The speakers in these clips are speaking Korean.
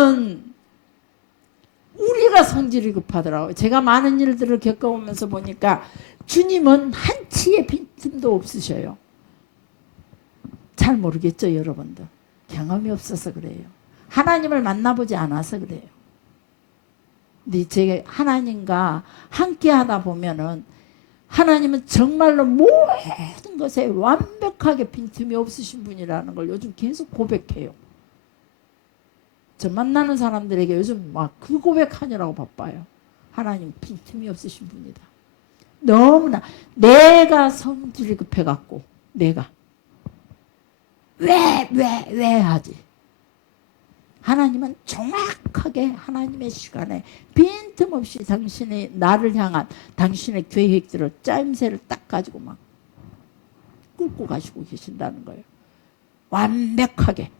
주님은 우리가 성질이 급하더라고요. 제가 많은 일들을 겪어오면서 보니까 주님은 한치의 빈틈도 없으셔요. 잘 모르겠죠, 여러분들. 경험이 없어서 그래요. 하나님을 만나보지 않아서 그래요. 근데 제가 하나님과 함께 하다 보면은 하나님은 정말로 모든 것에 완벽하게 빈틈이 없으신 분이라는 걸 요즘 계속 고백해요. 저 만나는 사람들에게 요즘 막 그 고백하느라고 바빠요. 하나님 빈틈이 없으신 분이다. 너무나 내가 성질이 급해갖고 내가 왜 하지. 하나님은 정확하게 하나님의 시간에 빈틈없이 당신의 나를 향한 당신의 계획들을 짜임새를 딱 가지고 막 끌고 가시고 계신다는 거예요. 완벽하게.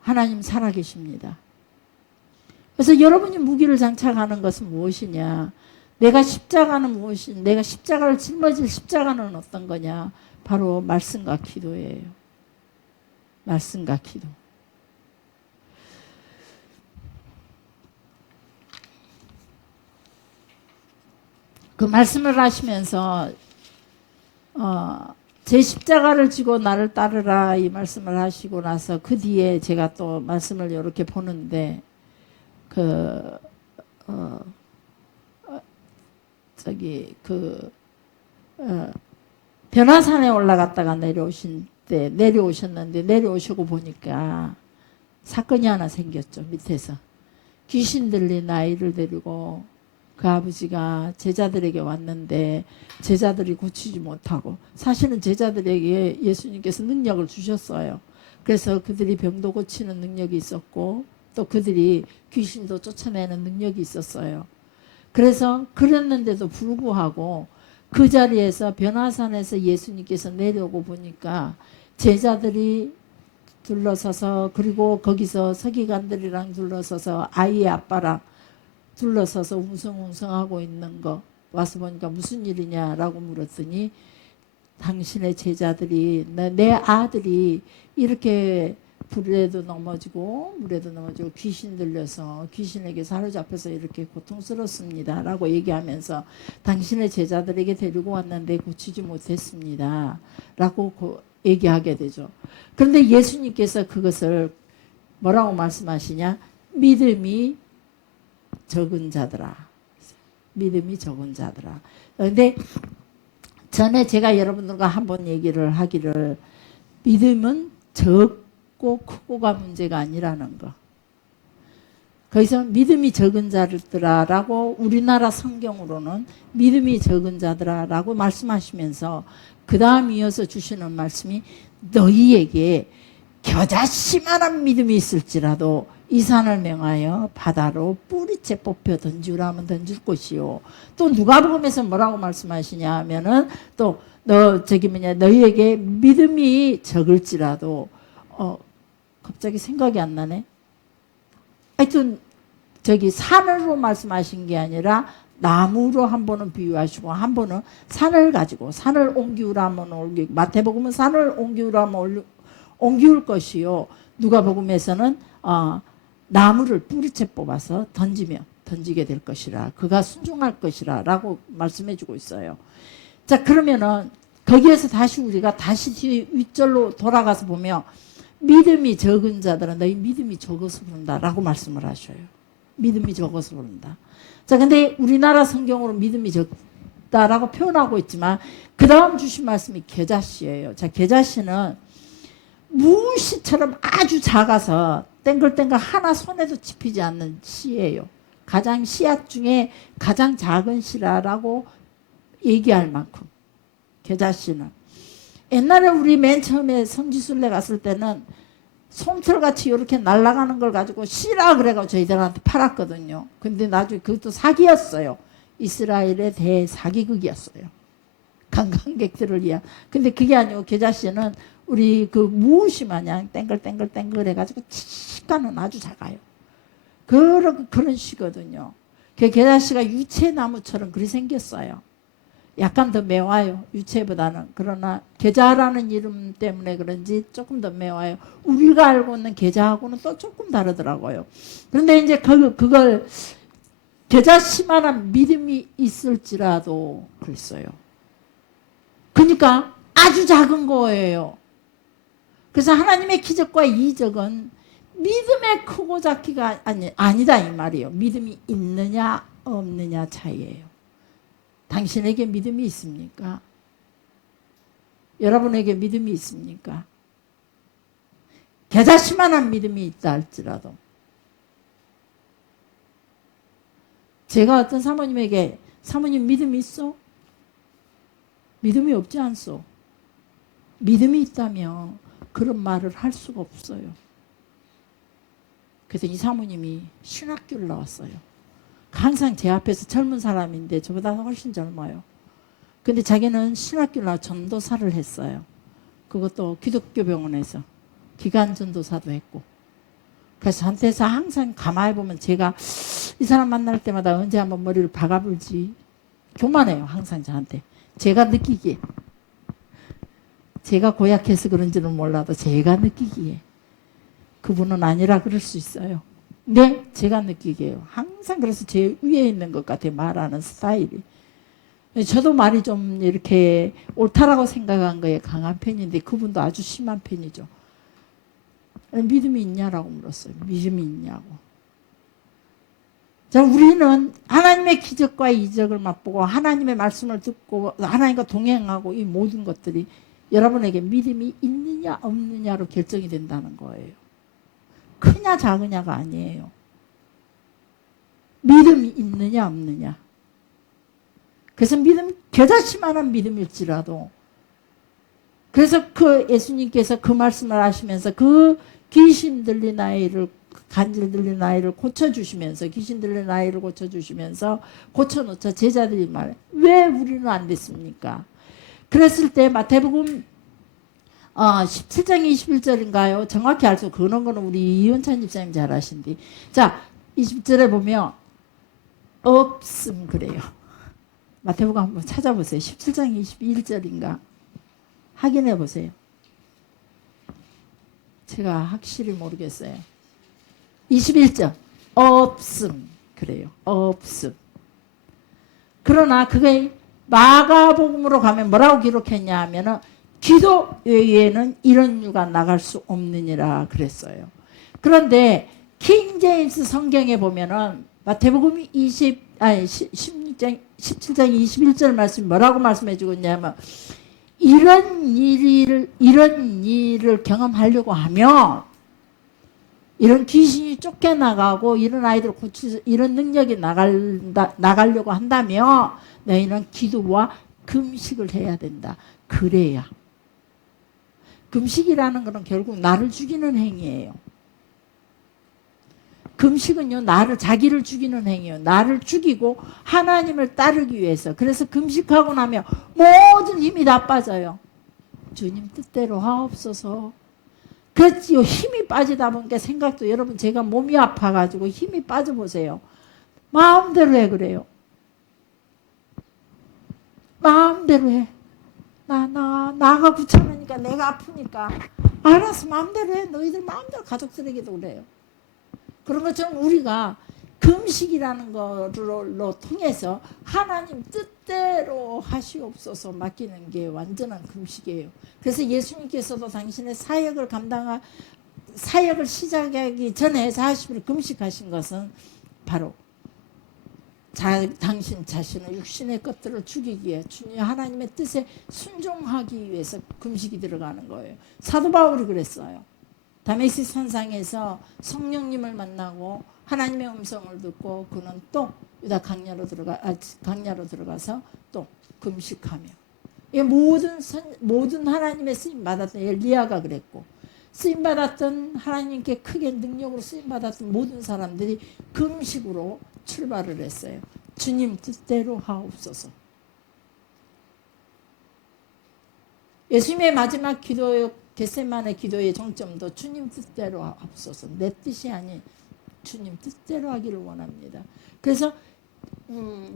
하나님 살아계십니다. 그래서 여러분이 무기를 장착하는 것은 무엇이냐? 내가 십자가는 무엇이냐? 내가 십자가를 짊어질 십자가는 어떤 거냐? 바로 말씀과 기도예요. 말씀과 기도. 그 말씀을 하시면서 제 십자가를 지고 나를 따르라 이 말씀을 하시고 나서 그 뒤에 제가 또 말씀을 이렇게 보는데 변화산에 올라갔다가 내려오셨는데 내려오시고 보니까 사건이 하나 생겼죠. 밑에서 귀신 들린 아이를 데리고 그 아버지가 제자들에게 왔는데 제자들이 고치지 못하고, 사실은 제자들에게 예수님께서 능력을 주셨어요. 그래서 그들이 병도 고치는 능력이 있었고 또 그들이 귀신도 쫓아내는 능력이 있었어요. 그래서 그랬는데도 불구하고 그 자리에서 변화산에서 예수님께서 내려오고 보니까 제자들이 둘러서서, 그리고 거기서 서기관들이랑 둘러서서 아이의 아빠랑 둘러서서 웅성웅성하고 있는 거 와서 보니까 무슨 일이냐라고 물었더니 당신의 제자들이 내 아들이 이렇게 불에도 넘어지고 물에도 넘어지고 귀신 들려서 귀신에게 사로잡혀서 이렇게 고통스럽습니다 라고 얘기하면서 당신의 제자들에게 데리고 왔는데 고치지 못했습니다 라고 얘기하게 되죠. 그런데 예수님께서 그것을 뭐라고 말씀하시냐? 믿음이 적은 자들아. 믿음이 적은 자들아. 그런데 전에 제가 여러분들과 한번 얘기를 하기를, 믿음은 적고 크고가 문제가 아니라는 거. 거기서 믿음이 적은 자들아라고 우리나라 성경으로는 믿음이 적은 자들아라고 말씀하시면서 그 다음 이어서 주시는 말씀이 너희에게 겨자씨만한 믿음이 있을지라도 이 산을 명하여 바다로 뿌리째 뽑혀 던지우라 하면 던질 것이요. 또 누가복음에서 뭐라고 말씀하시냐 하면은 또 너희에게 믿음이 적을지라도 갑자기 생각이 안 나네. 하여튼 산으로 말씀하신 게 아니라 나무로 한 번은 비유하시고 한 번은 산을 가지고 산을 옮기우라 하면 옮기고, 마태복음은 산을 옮기우라 하면 옮기울 것이요. 누가복음에서는 나무를 뿌리채 뽑아서 던지게 될 것이라, 그가 순종할 것이라 라고 말씀해 주고 있어요. 자, 그러면은 거기에서 다시 우리가 다시 윗절로 돌아가서 보면 믿음이 적은 자들은 너희 믿음이 적어서 그런다 라고 말씀을 하셔요. 믿음이 적어서 그런다. 자, 근데 우리나라 성경으로 믿음이 적다라고 표현하고 있지만 그 다음 주신 말씀이 겨자씨예요. 자, 겨자씨는 무씨처럼 아주 작아서 땡글땡글 하나 손에도 집히지 않는 씨예요. 가장 씨앗 중에 가장 작은 씨라고 얘기할 만큼. 겨자씨는 옛날에 우리 맨 처음에 성지순례 갔을 때는 솜털같이 이렇게 날아가는 걸 가지고 씨라 그래가지고 저희들한테 팔았거든요. 근데 나중에 그것도 사기였어요. 이스라엘의 대사기극이었어요. 관광객들을 위한. 근데 그게 아니고 겨자씨는 우리 그 무엇이 마냥 땡글땡글 해가지고 치가는 아주 작아요. 그런 씨거든요. 그 겨자씨가 유채나무처럼 그리 생겼어요. 약간 더 매워요. 유채보다는. 그러나 계자라는 이름 때문에 그런지 조금 더 매워요. 우리가 알고 있는 계자하고는 또 조금 다르더라고요. 그런데 이제 그걸 계자씨만한 믿음이 있을지라도 그랬어요. 그러니까 아주 작은 거예요. 그래서 하나님의 기적과 이적은 믿음의 크고 작기가 아니다 이 말이에요. 믿음이 있느냐 없느냐 차이예요. 당신에게 믿음이 있습니까? 여러분에게 믿음이 있습니까? 겨자씨만한 믿음이 있다 할지라도. 제가 어떤 사모님에게 사모님 믿음이 있어? 믿음이 없지 않소? 믿음이 있다면 그런 말을 할 수가 없어요. 그래서 이 사모님이 신학교를 나왔어요. 항상 제 앞에서 젊은 사람인데 저보다 훨씬 젊어요. 근데 자기는 신학교를 나와 전도사를 했어요. 그것도 기독교 병원에서 기간 전도사도 했고. 그래서 저한테서 항상 가만히 보면 제가 이 사람 만날 때마다 언제 한번 머리를 박아볼지 교만해요. 항상 저한테. 제가 느끼기에. 제가 고약해서 그런지는 몰라도 제가 느끼기에. 그분은 아니라 그럴 수 있어요. 네, 제가 느끼기에요. 항상 그래서 제 위에 있는 것 같아요. 말하는 스타일이. 저도 말이 좀 이렇게 옳다라고 생각한 거에 강한 편인데 그분도 아주 심한 편이죠. 믿음이 있냐라고 물었어요. 믿음이 있냐고. 자, 우리는 하나님의 기적과 이적을 맛보고 하나님의 말씀을 듣고 하나님과 동행하고 이 모든 것들이 여러분에게 믿음이 있느냐 없느냐로 결정이 된다는 거예요. 크냐 작으냐가 아니에요. 믿음이 있느냐 없느냐. 그래서 겨자씨만한 믿음일지라도 그래서 그 예수님께서 그 말씀을 하시면서 그 귀신 들린 아이를 간질 들린 아이를 고쳐주시면서 귀신 들린 아이를 고쳐주시면서 고쳐놓자 제자들이 말해 왜 우리는 안 됐습니까? 그랬을 때 마태복음 17장 21절인가요? 정확히 알 수 그런 거는 우리 이원찬 집사님 잘 아신디. 자 20절에 보면 없음 그래요. 마태복음 한번 찾아보세요. 17장 21절인가 확인해 보세요. 제가 확실히 모르겠어요. 21절 없음 그래요. 없음. 그러나 그게 마가복음으로 가면 뭐라고 기록했냐 하면은 기도 외에는 이런 유가 나갈 수 없느니라 그랬어요. 그런데 킹 제임스 성경에 보면은 마태복음 17장 21절 말씀 뭐라고 말씀해 주고 있냐면 이런 일을 경험하려고 하면 이런 귀신이 쫓겨나가고 이런 아이들 고치서 이런 능력이 나가려고 한다면 너희는 기도와 금식을 해야 된다. 그래야. 금식이라는 것은 결국 나를 죽이는 행위예요. 금식은요, 자기를 죽이는 행위예요. 나를 죽이고 하나님을 따르기 위해서. 그래서 금식하고 나면 모든 힘이 다 빠져요. 주님 뜻대로 하옵소서. 그렇지요. 힘이 빠지다 보니까 생각도 여러분 제가 몸이 아파가지고 힘이 빠져보세요. 마음대로 해 그래요. 마음대로 해. 나가 귀찮으니까 내가 아프니까 알아서 마음대로 해. 너희들 마음대로 가족들에게도 그래요. 그런 것처럼 우리가 금식이라는 걸로 통해서 하나님 뜻대로 하시옵소서 맡기는 게 완전한 금식이에요. 그래서 예수님께서도 당신의 사역을 시작하기 전에 40일 금식하신 것은 바로 당신 자신의 육신의 것들을 죽이기에 주님 하나님의 뜻에 순종하기 위해서 금식이 들어가는 거예요. 사도 바울이 그랬어요. 다메섹 산상에서 성령님을 만나고 하나님의 음성을 듣고 그는 또 유다 강야로 들어가서 또 금식하며 모든 하나님의 쓰임 받았던 엘리야가 그랬고 쓰임 받았던 하나님께 크게 능력으로 쓰임 받았던 모든 사람들이 금식으로 출발을 했어요. 주님 뜻대로 하옵소서. 예수님의 마지막 기도요 겟세마네 기도의 정점도 주님 뜻대로 하옵소서. 내 뜻이 아닌 주님 뜻대로 하기를 원합니다. 그래서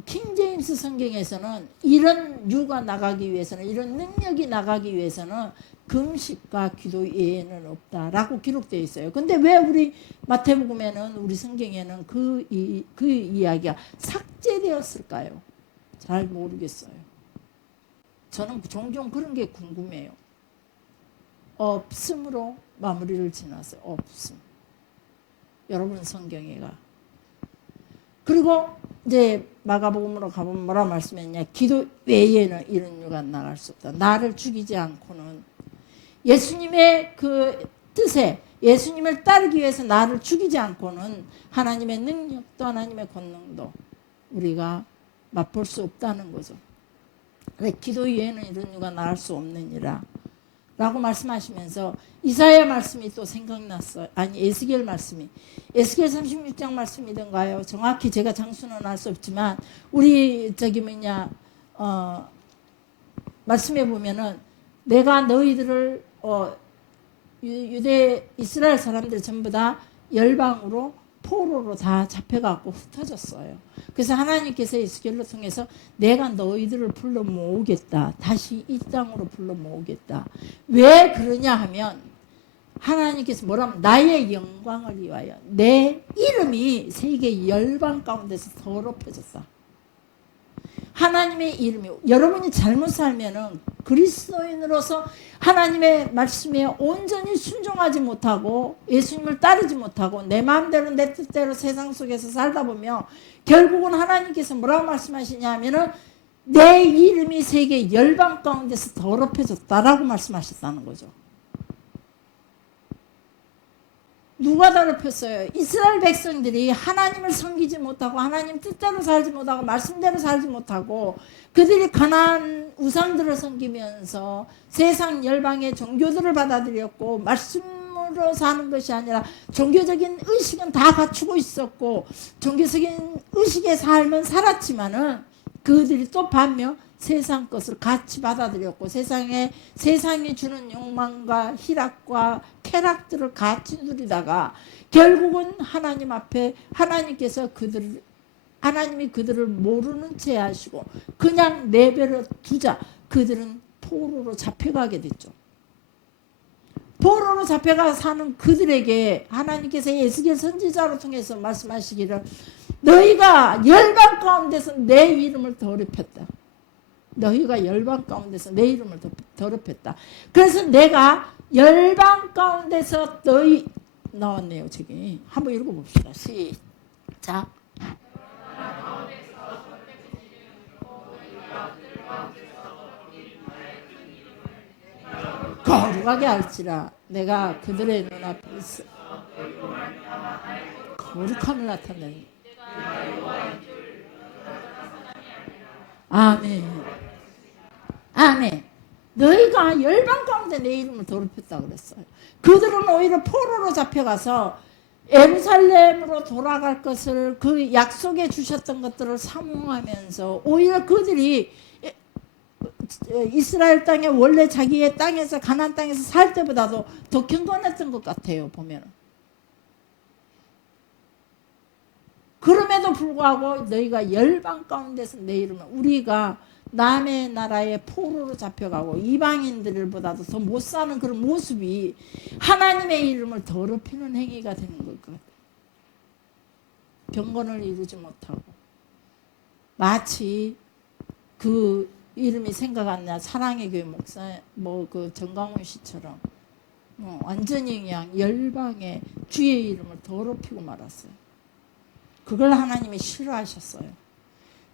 킹제임스 성경에서는 이런 유가 나가기 위해서는, 이런 능력이 나가기 위해서는 금식과 기도 외에는 없다라고 기록되어 있어요. 근데 왜 우리 마태복음에는, 우리 성경에는 그 이야기가 삭제되었을까요? 잘 모르겠어요. 저는 종종 그런 게 궁금해요. 없음으로 마무리를 지났어요. 없음. 여러분 성경에가. 그리고 이제 마가복음으로 가보면 뭐라 말씀했냐. 기도 외에는 이런 유가 나갈 수 없다. 나를 죽이지 않고는, 예수님의 그 뜻에, 예수님을 따르기 위해서 나를 죽이지 않고는 하나님의 능력도 하나님의 권능도 우리가 맛볼 수 없다는 거죠. 기도 외에는 이런 유가 나갈 수 없느니라 라고 말씀하시면서 이사야 말씀이 또 생각났어요. 아니, 에스겔 말씀이, 에스겔 36장 말씀이던가요. 정확히 제가 장수는 알 수 없지만 우리 말씀해 보면은 내가 너희들을 유대 이스라엘 사람들 전부 다 열방으로 포로로 다 잡혀갖고 흩어졌어요. 그래서 하나님께서 에스겔로 통해서 내가 너희들을 불러 모으겠다. 다시 이 땅으로 불러 모으겠다. 왜 그러냐 하면 하나님께서 뭐라면 나의 영광을 위하여 내 이름이 세계 열방 가운데서 더럽혀졌다. 하나님의 이름이, 여러분이 잘못 살면은 그리스도인으로서 하나님의 말씀에 온전히 순종하지 못하고 예수님을 따르지 못하고 내 마음대로 내 뜻대로 세상 속에서 살다 보면 결국은 하나님께서 뭐라고 말씀하시냐 하면은 내 이름이 세계 열방 가운데서 더럽혀졌다라고 말씀하셨다는 거죠. 누가 더럽혔어요? 이스라엘 백성들이 하나님을 섬기지 못하고 하나님 뜻대로 살지 못하고 말씀대로 살지 못하고 그들이 가나안 우상들을 섬기면서 세상 열방의 종교들을 받아들였고 말씀으로 사는 것이 아니라 종교적인 의식은 다 갖추고 있었고 종교적인 의식의 삶은 살았지만은 그들이 또 반면 세상 것을 같이 받아들였고 세상이 주는 욕망과 희락과 쾌락들을 같이 누리다가 결국은 하나님 앞에 하나님이 그들을 모르는 채 하시고 그냥 내버려 두자 그들은 포로로 잡혀가게 됐죠. 포로로 잡혀가 사는 그들에게 하나님께서 에스겔 선지자로 통해서 말씀하시기를 너희가 열방 가운데서 내 이름을 더럽혔다. 너희가 열방 가운데서 내 이름을 더럽혔다. 그래서 내가 열방 가운데서 너희 나왔네요. 저기 한번 읽어봅시다. 시작. 거룩하게 할지라 내가 그들의 눈앞에 있어 거룩함을 나타내는. 아멘. 아멘. 너희가 열방 가운데 내 이름을 더럽혔다 그랬어요. 그들은 오히려 포로로 잡혀가서 예루살렘으로 돌아갈 것을 그 약속해 주셨던 것들을 사모하면서 오히려 그들이 이스라엘 땅에 원래 자기의 땅에서 가나안 땅에서 살 때보다도 더 경건했던 것 같아요. 보면. 그럼에도 불구하고 너희가 열방 가운데서 내 이름을 우리가 남의 나라의 포로로 잡혀가고 이방인들보다도 더 못 사는 그런 모습이 하나님의 이름을 더럽히는 행위가 되는 것 같아요. 경건을 이루지 못하고 마치 그 이름이 생각 안 나 사랑의 교회 목사 그 정강훈 씨처럼 완전히 그냥 열방의 주의 이름을 더럽히고 말았어요. 그걸 하나님이 싫어하셨어요.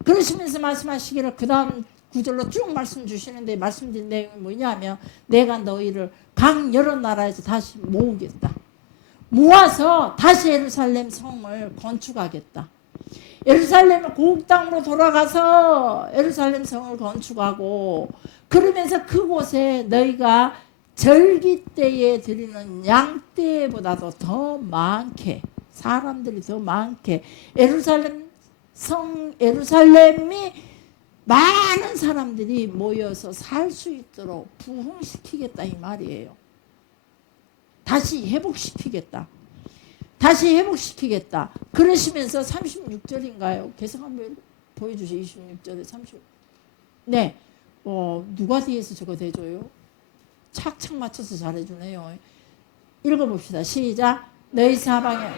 그러시면서 말씀하시기를 그 다음 구절로 쭉 말씀 주시는데 말씀드린 내용이 뭐냐면 내가 너희를 각 여러 나라에서 다시 모으겠다. 모아서 다시 예루살렘 성을 건축하겠다. 예루살렘을 고국 땅으로 돌아가서 예루살렘 성을 건축하고 그러면서 그곳에 너희가 절기 때에 드리는 양떼보다도 더 많게 사람들이 더 많게 예루살렘이 많은 사람들이 모여서 살 수 있도록 부흥시키겠다 이 말이에요. 다시 회복시키겠다. 다시 회복시키겠다. 그러시면서 36절인가요? 계속 한번 보여주세요. 26절에 30. 네. 누가 뒤에서 저거 대줘요? 착착 맞춰서 잘해주네요. 읽어봅시다. 시작. 너희 사방에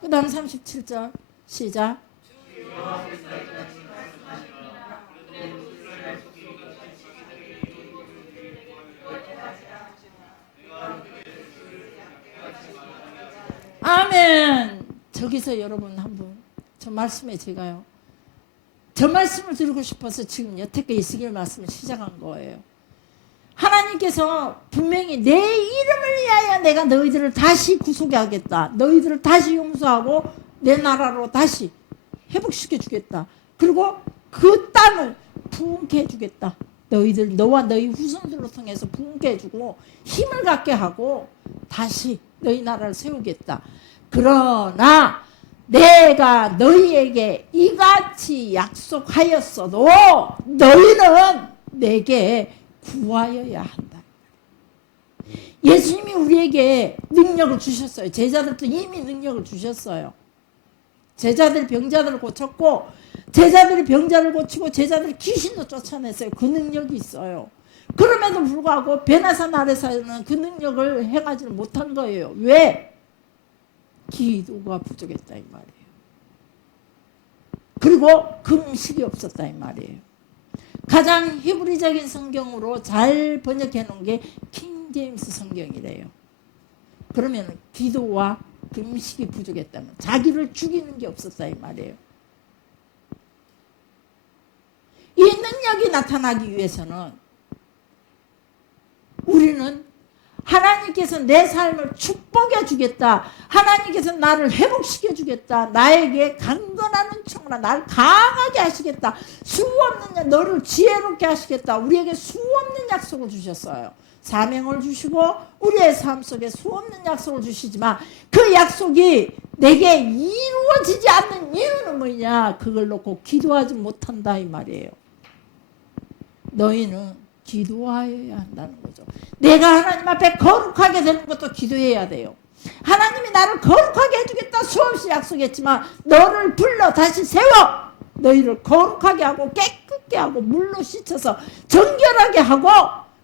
그 다음 37절 시작. 아멘. 저기서 여러분 한번 저 말씀에 제가요, 저 말씀을 드리고 싶어서 지금 여태껏 이스라엘 말씀을 시작한 거예요. 하나님께서 분명히 내 이름을 위하여 내가 너희들을 다시 구속하겠다. 너희들을 다시 용서하고 내 나라로 다시 회복시켜 주겠다. 그리고 그 땅을 부흥케 해주겠다. 너희들, 너와 너희 후손들로 통해서 부흥케 해주고 힘을 갖게 하고 다시 너희 나라를 세우겠다. 그러나 내가 너희에게 이같이 약속하였어도 너희는 내게 구하여야 한다. 예수님이 우리에게 능력을 주셨어요. 제자들도 이미 능력을 주셨어요. 제자들 병자들을 고쳤고, 제자들이 병자를 고치고 제자들이 귀신도 쫓아냈어요. 그 능력이 있어요. 그럼에도 불구하고 베나산 아래사는 그 능력을 행하지는 못한 거예요. 왜? 기도가 부족했다 이 말이에요. 그리고 금식이 없었다 이 말이에요. 가장 히브리적인 성경으로 잘 번역해 놓은 게 킹제임스 성경이래요. 그러면 기도와 금식이 부족했다면 자기를 죽이는 게 없었다 이 말이에요. 이 능력이 나타나기 위해서는 우리는 하나님께서 내 삶을 축복해 주겠다. 하나님께서 나를 회복시켜 주겠다. 나에게 강건한 은총으로 나를 강하게 하시겠다. 수 없는 너를 지혜롭게 하시겠다. 우리에게 수 없는 약속을 주셨어요. 사명을 주시고 우리의 삶 속에 수 없는 약속을 주시지만 그 약속이 내게 이루어지지 않는 이유는 뭐냐? 그걸 놓고 기도하지 못한다 이 말이에요. 너희는 기도하여야 한다는 거죠. 내가 하나님 앞에 거룩하게 되는 것도 기도해야 돼요. 하나님이 나를 거룩하게 해주겠다 수없이 약속했지만 너를 불러 다시 세워 너희를 거룩하게 하고 깨끗게 하고 물로 씻어서 정결하게 하고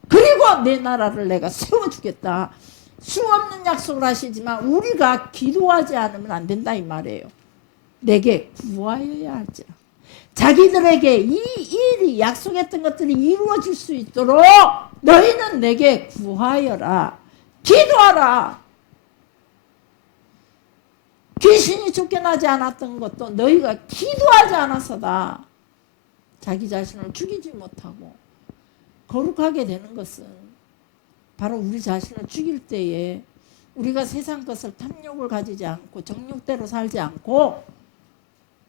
그리고 내 나라를 내가 세워주겠다. 수없는 약속을 하시지만 우리가 기도하지 않으면 안 된다 이 말이에요. 내게 구하여야 할지라. 자기들에게 이 일이 약속했던 것들이 이루어질 수 있도록 너희는 내게 구하여라. 기도하라. 귀신이 쫓겨나지 않았던 것도 너희가 기도하지 않아서다. 자기 자신을 죽이지 못하고 거룩하게 되는 것은 바로 우리 자신을 죽일 때에 우리가 세상 것을 탐욕을 가지지 않고 정욕대로 살지 않고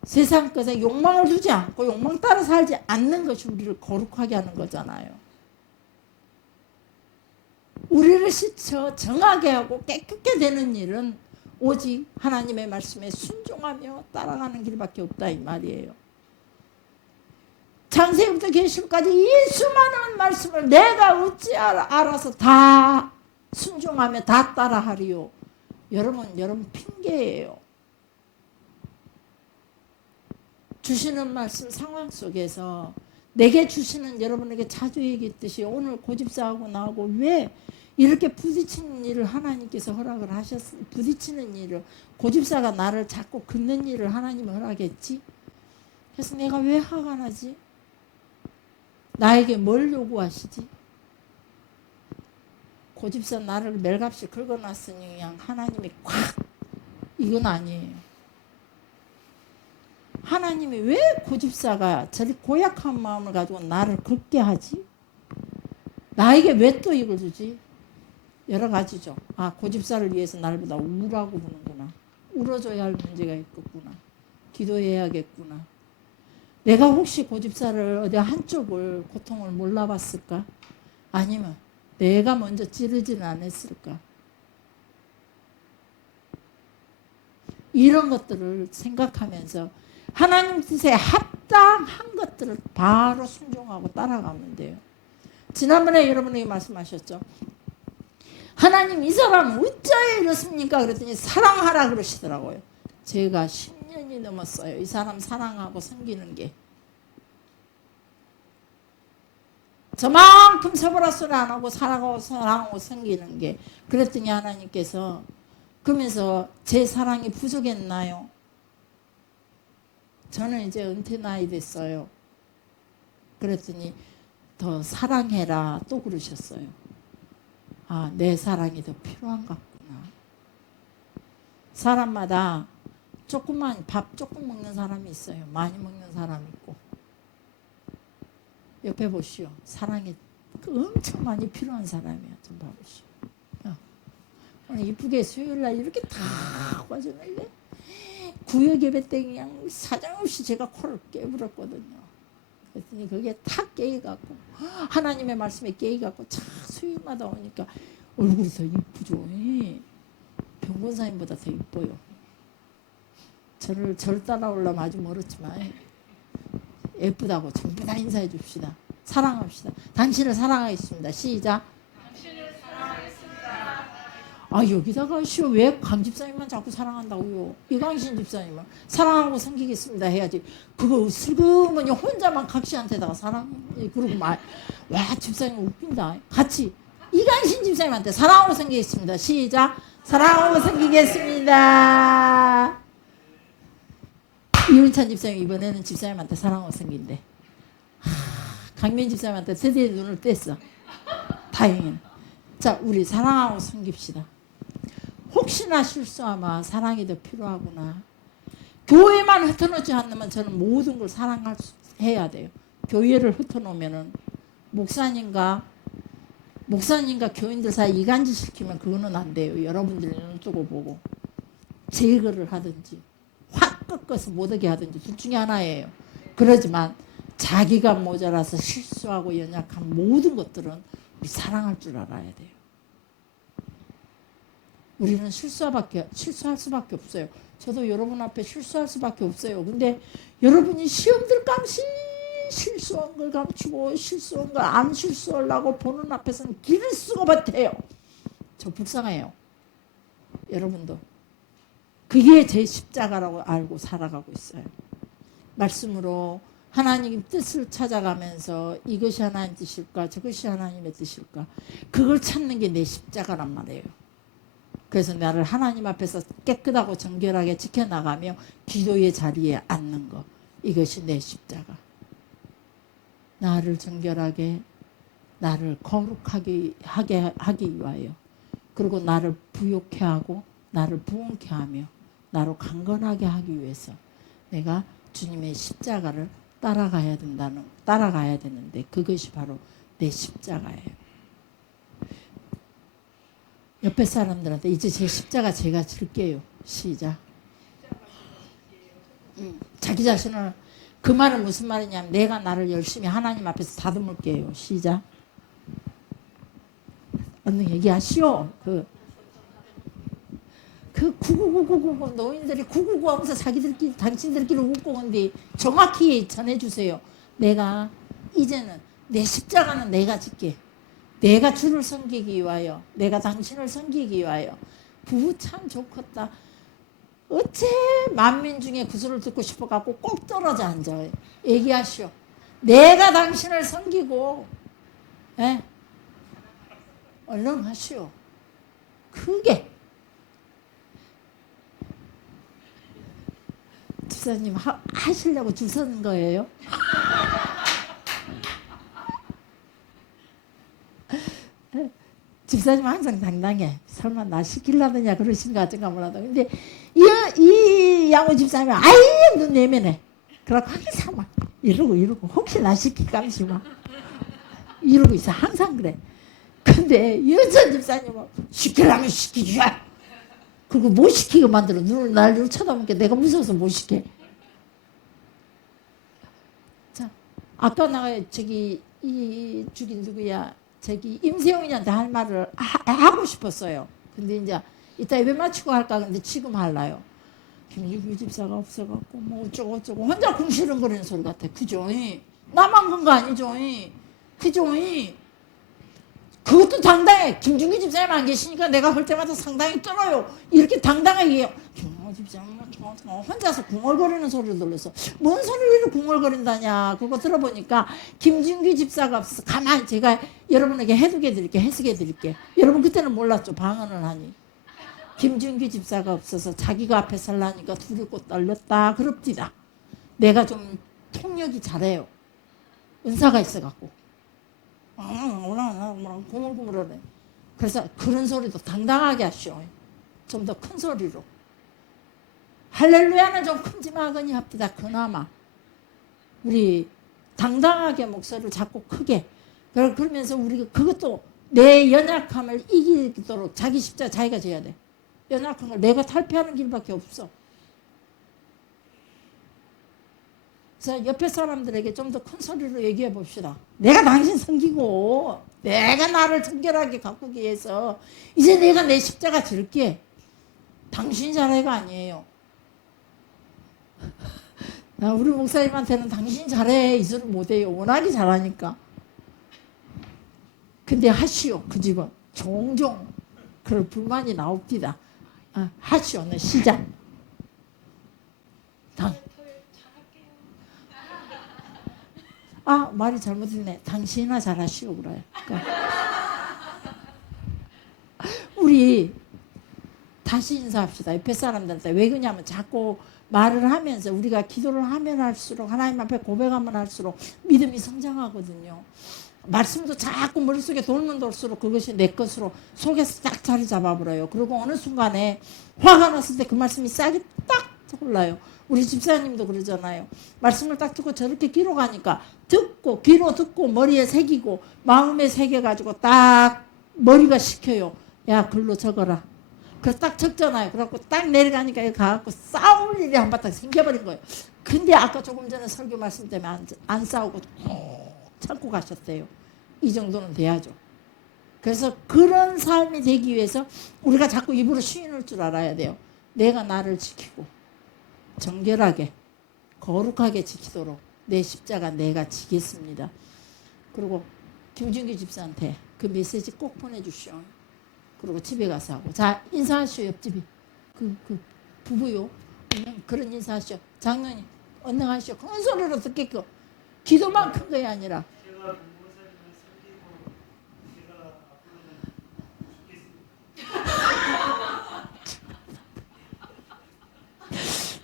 세상 것에 욕망을 두지 않고 욕망 따라 살지 않는 것이 우리를 거룩하게 하는 거잖아요. 우리를 씻어 정하게 하고 깨끗게 되는 일은 오직 하나님의 말씀에 순종하며 따라가는 길밖에 없다 이 말이에요. 창세기부터 계시록까지 이 수많은 말씀을 내가 어찌 알아서 다 순종하며 다 따라하리요. 여러분 핑계예요. 주시는 말씀 상황 속에서 내게 주시는 여러분에게 자주 얘기했듯이 오늘 고집사하고 나하고 왜 이렇게 부딪히는 일을 하나님께서 허락을 하셨어요. 부딪히는 일을 고집사가 나를 자꾸 긋는 일을 하나님이 허락했지. 그래서 내가 왜 화가 나지? 나에게 뭘 요구하시지? 고집사 나를 멜값이 긁어놨으니 그냥 하나님이 콱 이건 아니에요. 하나님이 왜 고집사가 저리 고약한 마음을 가지고 나를 긁게 하지? 나에게 왜 또 이걸 주지? 여러 가지죠. 아, 고집사를 위해서 날보다 우라고 보는구나. 울어줘야 할 문제가 있겠구나. 기도해야겠구나. 내가 혹시 고집사를 어디 한쪽을 고통을 몰라봤을까? 아니면 내가 먼저 찌르지는 않았을까? 이런 것들을 생각하면서 하나님 뜻에 합당한 것들을 바로 순종하고 따라가면 돼요. 지난번에 여러분에게 말씀하셨죠. 하나님 이 사람 어찌하여 이렇습니까? 그랬더니 사랑하라 그러시더라고요. 제가 10년이 넘었어요. 이 사람 사랑하고 섬기는 게. 저만큼 서브라스를 안 하고 사랑하고 섬기는 게. 그랬더니 하나님께서 그러면서 제 사랑이 부족했나요? 저는 이제 은퇴 나이 됐어요. 그랬더니 더 사랑해라 또 그러셨어요. 아, 내 사랑이 더 필요한가 보구나. 사람마다 조금만 밥 조금 먹는 사람이 있어요. 많이 먹는 사람이 있고. 옆에 보시오. 사랑이 엄청 많이 필요한 사람이야. 좀 봐보시오. 오늘 이쁘게 수요일날 이렇게 다 빠졌는데 구역 예배 때 그냥 사정없이 제가 코를 깨물었거든요. 그랬더니 그게 탁 깨어갖고 하나님의 말씀에 깨어갖고 참 수요일마다 오니까 얼굴이 더 이쁘죠. 병권사님보다 더 이뻐요. 저를 따라오려면 아주 멀었지만 예쁘다고 전부 다 인사해 줍시다. 사랑합시다. 당신을 사랑하겠습니다. 시작. 당신을 사랑하겠습니다. 아, 여기다가 왜 강 집사님만 자꾸 사랑한다고요? 이광신 집사님은 사랑하고 섬기겠습니다 해야지. 그거 슬그머니 혼자만 각시한테다가 사랑 그러고 말. 와, 집사님 웃긴다. 같이 이광신 집사님한테 사랑하고 섬기겠습니다. 시작. 사랑하고 섬기겠습니다. 이윤찬 집사님 이번에는 집사님한테 사랑하고 섬긴대. 강민 집사님한테 드디어 눈을 뗐어. 다행이네. 자, 우리 사랑하고 섬깁시다. 혹시나 실수하면 사랑이 더 필요하구나. 교회만 흩어놓지 않으면 저는 모든 걸 사랑해야 돼요. 교회를 흩어놓으면은 목사님과 교인들 사이 이간질 시키면 그거는 안 돼요. 여러분들이 눈 뜨고 보고 제거를 하든지 확 꺾어서 못하게 하든지 둘 중에 하나예요. 그러지만 자기가 모자라서 실수하고 연약한 모든 것들은 우리 사랑할 줄 알아야 돼요. 우리는 실수할 수밖에 없어요. 저도 여러분 앞에 실수할 수밖에 없어요. 근데 여러분이 시험들 감시 실수한 걸 감추고 실수한 걸 안 실수하려고 보는 앞에서는 기를 수가 못해요. 저 불쌍해요. 여러분도. 그게 제 십자가라고 알고 살아가고 있어요. 말씀으로 하나님 뜻을 찾아가면서 이것이 하나님 뜻일까 저것이 하나님의 뜻일까 그걸 찾는 게 내 십자가란 말이에요. 그래서 나를 하나님 앞에서 깨끗하고 정결하게 지켜나가며 기도의 자리에 앉는 것 이것이 내 십자가. 나를 정결하게 나를 거룩하게 하기 위하여 그리고 나를 부욕케 하고 나를 부흥케 하며 나로 강건하게 하기 위해서 내가 주님의 십자가를 따라가야 되는데 그것이 바로 내 십자가예요. 옆에 사람들한테 이제 제 십자가 제가 질게요. 시작. 자기 자신을 그 말은 무슨 말이냐면 내가 나를 열심히 하나님 앞에서 다듬을게요. 시작. 얼른 얘기하시오. 그 99999 노인들이 999 하면서 당신들끼리 웃고 온데 정확히 전해주세요. 내가 이제는 내 십자가는 내가 짓게. 내가 주를 섬기기 위하여 내가 당신을 섬기기 위하여 부부 참 좋겠다. 어째 만민 중에 구슬을 듣고 싶어갖고 꼭 떨어져 앉아요. 얘기하시오. 내가 당신을 섬기고 얼른 하시오. 크게. 집사님 하시려고 줄 서는 거예요? 집사님은 항상 당당해. 설마 나 시키려느냐 그러신가 어쩐가 몰라도. 근데 이 양호 집사님은 아예 눈 내면해. 그래갖고 항상 막 이러고 혹시 나 시킬까 하면서 막 이러고 있어. 항상 그래. 근데 여전 집사님은 시키려면 시키지. 그리고 못 시키게 만들어. 날 쳐다보니까 내가 무서워서 못 시켜. 자, 아까 저기 죽인 누구야? 저기 임세용이한테 할 말을 하고 싶었어요. 근데 이제 이따 예배 마치고 할까 근데 지금 할라요. 김유규 집사가 없어갖고 뭐 어쩌고 혼자 궁시렁거리는 소리 같아. 그죠? 나만 그런 거 아니죠? 그죠? 그것도 당당해. 김준규 집사님 안 계시니까 내가 할 때마다 상당히 떨어요. 이렇게 당당하게 해요. 김준규 집사님 혼자서 궁얼거리는 소리를 들려서 뭔 소리를 궁얼거린다냐. 그거 들어보니까 김준규 집사가 없어서 가만히 제가 여러분에게 해석해 드릴게. 여러분 그때는 몰랐죠. 방언을 하니. 김준규 집사가 없어서 자기가 앞에 살라니까 두렵고 떨렸다 그럽디다. 내가 좀 통역이 잘해요. 은사가 있어갖고 고물고물하네. 그래서 그런 소리도 당당하게 하시오. 좀 더 큰 소리로. 할렐루야는 좀 큼지막하니 합디다. 그나마 우리 당당하게 목소리를 자꾸 크게. 그러면서 우리가 그것도 내 연약함을 이기도록 자기 십자가 자기가 져야 돼. 연약한 걸 내가 탈피하는 길밖에 없어. 그래서 옆에 사람들에게 좀 더 큰 소리로 얘기해 봅시다. 내가 당신 섬기고 내가 나를 청결하게 가꾸기 위해서 이제 내가 내 십자가 질게. 당신 잘해가 아니에요. 나 우리 목사님한테는 당신 잘해 이 소리 못해요. 워낙에 잘하니까. 근데 하시오. 그 집은 종종 그런 불만이 나옵니다. 하시오. 내 시작. 말이 잘못했네. 당신이나 잘하시오 그래요. 그러니까 우리 다시 인사합시다. 옆에 사람들한테. 왜 그러냐면 자꾸 말을 하면서 우리가 기도를 하면 할수록 하나님 앞에 고백하면 할수록 믿음이 성장하거든요. 말씀도 자꾸 머릿속에 돌면 돌수록 그것이 내 것으로 속에서 딱 자리 잡아버려요. 그리고 어느 순간에 화가 났을 때 그 말씀이 싹이 딱 올라요. 우리 집사님도 그러잖아요. 말씀을 딱 듣고 저렇게 귀로 가니까 귀로 듣고 머리에 새기고 마음에 새겨가지고 딱 머리가 식혀요. 야 글로 적어라. 그래서 딱 적잖아요. 그래갖고 딱 내려가니까 여기 가갖고 싸울 일이 한바탕 생겨버린 거예요. 근데 아까 조금 전에 설교 말씀 때문에 안 싸우고 참고 가셨대요. 이 정도는 돼야죠. 그래서 그런 삶이 되기 위해서 우리가 자꾸 입으로 시인할 줄 알아야 돼요. 내가 나를 지키고 정결하게 거룩하게 지키도록 내 십자가 내가 지겠습니다. 그리고 김준규 집사한테 그 메시지 꼭 보내주시오. 그리고 집에 가서 하고. 자, 인사하시오. 옆집이 그 부부요. 그런 인사하시오. 장로님 얼른 하시오. 큰 소리로 듣게끔. 기도만 큰 게 아니라.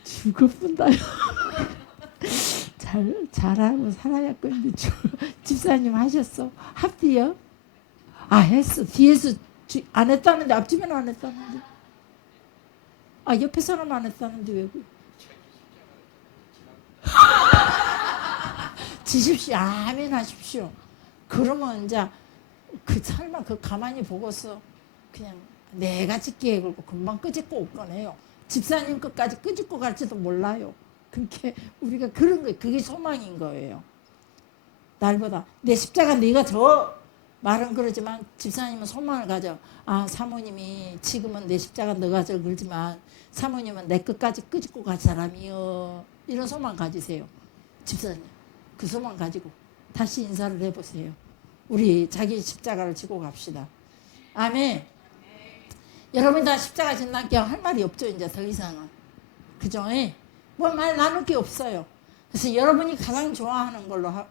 죽어본다요. 잘하고 살아야 건데 집사님 하셨어? 합디요? 했어. 뒤에서 안 했다는데 앞집에는 안 했다는데. 옆에 사람 안 했다는데 왜 그래? 지십시오. 아멘 하십시오. 그러면 이제 설마 가만히 보고서 그냥 내가 짓기에 걸고 금방 끄집고 올 거네요. 집사님 끝까지 끄집고 갈지도 몰라요. 그렇게 우리가 그런 거예요. 그게 소망인 거예요. 날보다 내 십자가 네가 저 말은 그러지만 집사님은 소망을 가져. 사모님이 지금은 내 십자가 너가 저 그러지만 사모님은 내 끝까지 끄집고 갈 사람이요. 이런 소망 가지세요. 집사님 그 소망 가지고 다시 인사를 해보세요. 우리 자기 십자가를 지고 갑시다. 아멘. 여러분 다 십자가 진단께 할 말이 없죠. 이제 더 이상은. 그죠? 뭐 말 나눌 게 없어요. 그래서 여러분이 가장 좋아하는 걸로 제가